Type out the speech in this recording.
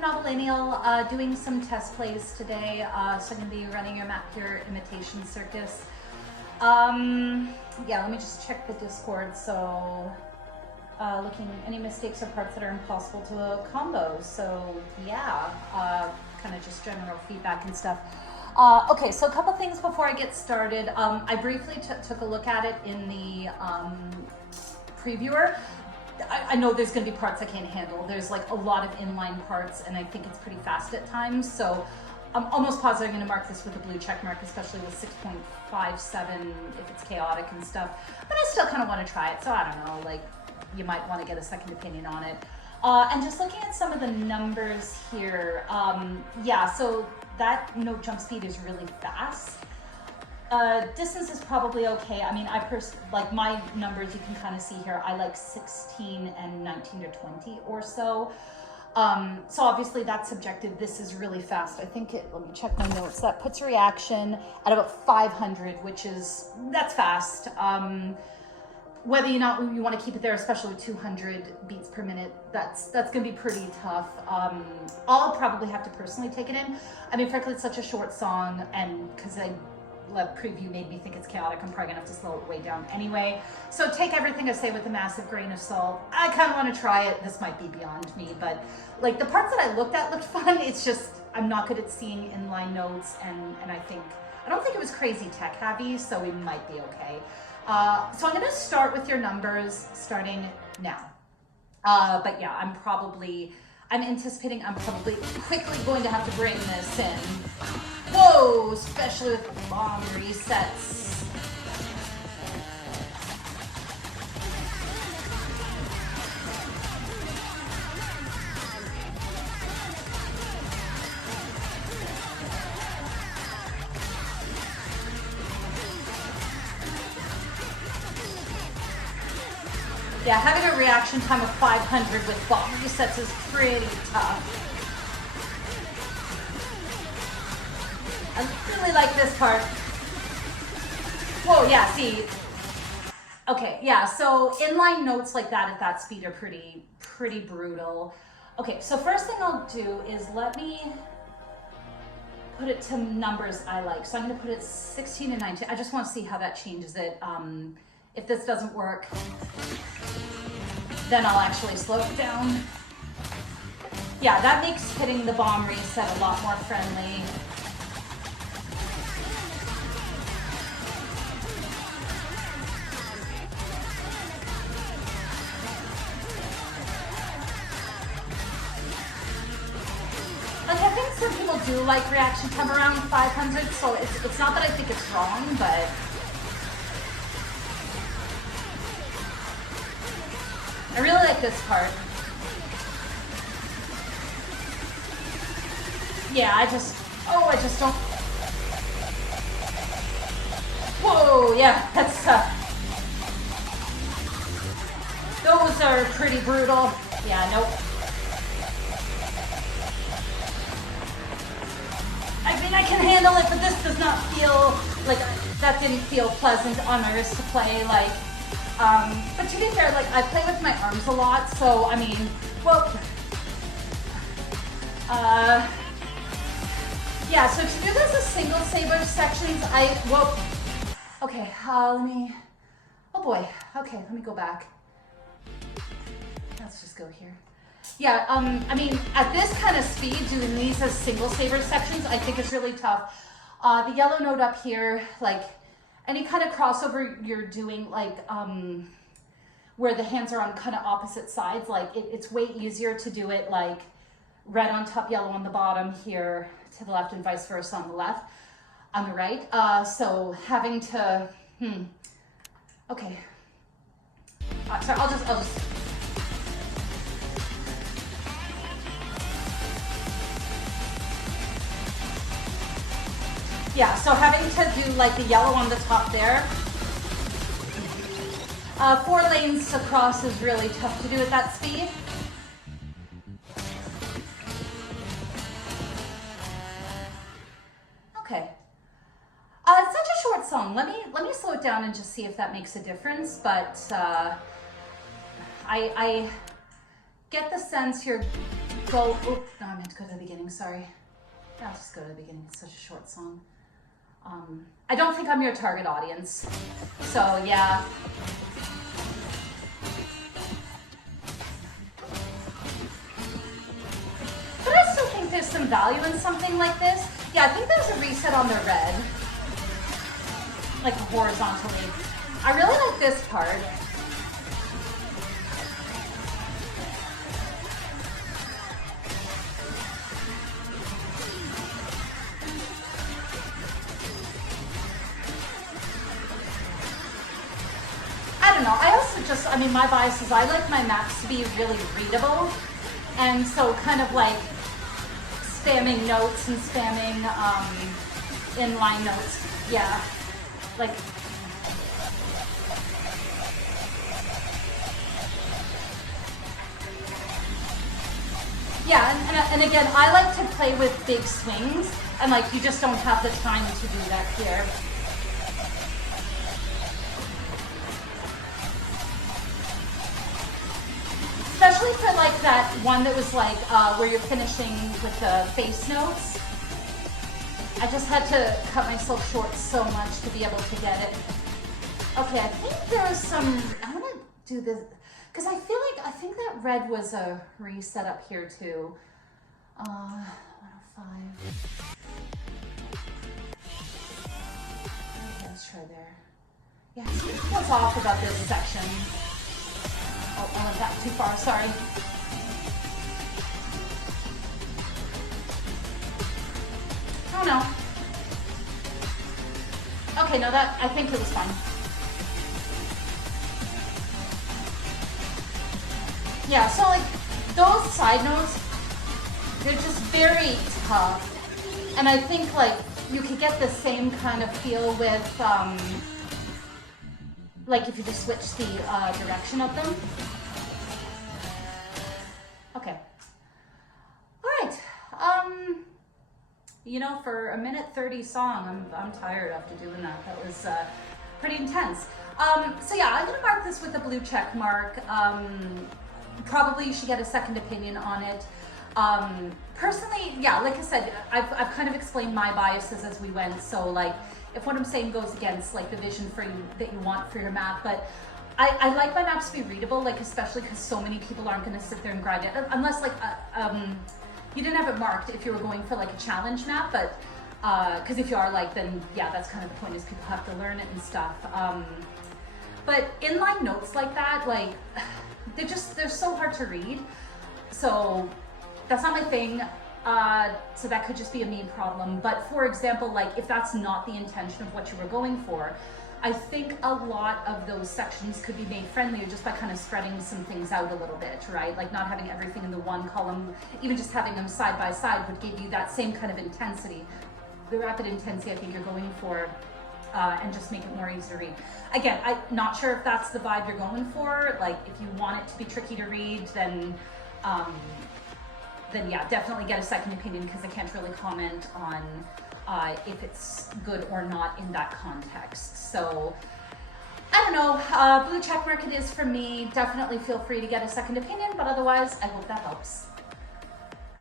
welcome Novelanial, doing some test plays today. So I'm going to be running your map here, Imitation Circus. Yeah, let me just check the Discord. So looking any mistakes or parts that are impossible to combo. So yeah, kind of just general feedback and stuff. Okay, so a couple things before I get started. I briefly took a look at it in the previewer. I know there's going to be parts I can't handle. There's like a lot of inline parts, and I think it's pretty fast at times. So I'm almost positive I'm going to mark this with a blue check mark, especially with 6.57 if it's chaotic and stuff. But I still kind of want to try it. So I don't know, like you might want to get a second opinion on it. And just looking at some of the numbers here, yeah, so that note jump speed is really fast. Distance is probably okay. I mean, like my numbers, you can kind of see here, I like 16 and 19 to 20 or so. So obviously that's subjective. This is really fast. I think let me check my notes. That puts reaction at about 500, that's fast. Whether or not you want to keep it there, especially with 200 beats per minute, that's going to be pretty tough. I'll probably have to personally take it in. I mean, frankly, it's such a short song, and because the preview made me think it's chaotic, I'm probably gonna have to slow it way down anyway. So take everything I say with a massive grain of salt. I kind of want to try it. This might be beyond me, but like the parts that I looked at looked fun. It's just I'm not good at seeing inline notes, and I don't think it was crazy tech heavy, so we might be okay. So I'm gonna start with your numbers starting now. But yeah, I'm anticipating I'm probably quickly going to have to bring this in. Whoa, especially with bomb resets. Yeah, having a reaction time of 500 with bomb resets is pretty tough. I really like this part. Whoa, yeah, see. Okay, yeah, so inline notes like that at that speed are pretty brutal. Okay, so first thing I'll do is let me put it to numbers I like. So I'm gonna put it 16 and 19. I just want to see how that changes it. If this doesn't work, then I'll actually slow it down. Yeah, that makes hitting the bomb reset a lot more friendly. Like, I think some people do like reaction time around 500, so it's not that I think it's wrong, but I really like this part. Yeah, I just don't. Whoa, yeah, that's those are pretty brutal. Yeah, nope. I mean, I can handle it, but this does not feel like, that didn't feel pleasant on my wrist to play, like. But to be fair, like I play with my arms a lot, so I mean, well, yeah. So to do this as single Saber sections, okay. Oh boy. Okay, let me go back. Let's just go here. Yeah. I mean, at this kind of speed, doing these as single Saber sections, I think is really tough. The yellow note up here, like. Any kind of crossover you're doing, like where the hands are on kind of opposite sides, like it's way easier to do it like red on top, yellow on the bottom here to the left, and vice versa on the right. So having to, okay. Sorry, I'll just. Yeah, so having to do like the yellow on the top there. 4 lanes across is really tough to do at that speed. Okay. It's such a short song. Let me slow it down and just see if that makes a difference. But I get the sense you're go, oh, no, I meant to go to the beginning, sorry. I'll just go to the beginning, it's such a short song. I don't think I'm your target audience, so yeah. But I still think there's some value in something like this. Yeah, I think there's a reset on the red, like horizontally. I really like this part. I don't know, I also just, I mean, my bias is I like my maps to be really readable, and so kind of like spamming notes and spamming inline notes, yeah, like, yeah, and again, I like to play with big swings, and like, you just don't have the time to do that here. Especially for like that one that was like where you're finishing with the face notes. I just had to cut myself short so much to be able to get it. Okay, I think there's some, I want to do this, because I feel like, I think that red was a reset up here too. 105. Okay, let's try there. Yeah, what's off about this section? Oh, I went back too far, sorry. Oh no. Okay, no, that, I think it was fine. Yeah, so like, those side notes, they're just very tough. And I think like, you could get the same kind of feel with, like if you just switch the direction of them. Okay. All right. You know, for a 1:30 song, I'm tired after doing that. That was pretty intense. So yeah, I'm gonna mark this with a blue check mark. Probably you should get a second opinion on it. Personally, yeah, like I said, I've kind of explained my biases as we went. So like, if what I'm saying goes against like the vision for you that you want for your map, but I like my maps to be readable, like especially because so many people aren't going to sit there and grind it, unless like you didn't have it marked if you were going for like a challenge map, but because if you are like, then yeah, that's kind of the point, is people have to learn it and stuff. But inline notes like that, like they're so hard to read, so that's not my thing. So that could just be a me problem. But for example, like if that's not the intention of what you were going for, I think a lot of those sections could be made friendlier just by kind of spreading some things out a little bit, right? Like not having everything in the one column, even just having them side by side would give you that same kind of intensity, the rapid intensity I think you're going for, and just make it more easy to read. Again, I'm not sure if that's the vibe you're going for. Like if you want it to be tricky to read, then yeah, definitely get a second opinion, because I can't really comment on if it's good or not in that context. So I don't know, blue check mark it is for me. Definitely feel free to get a second opinion, but otherwise I hope that helps.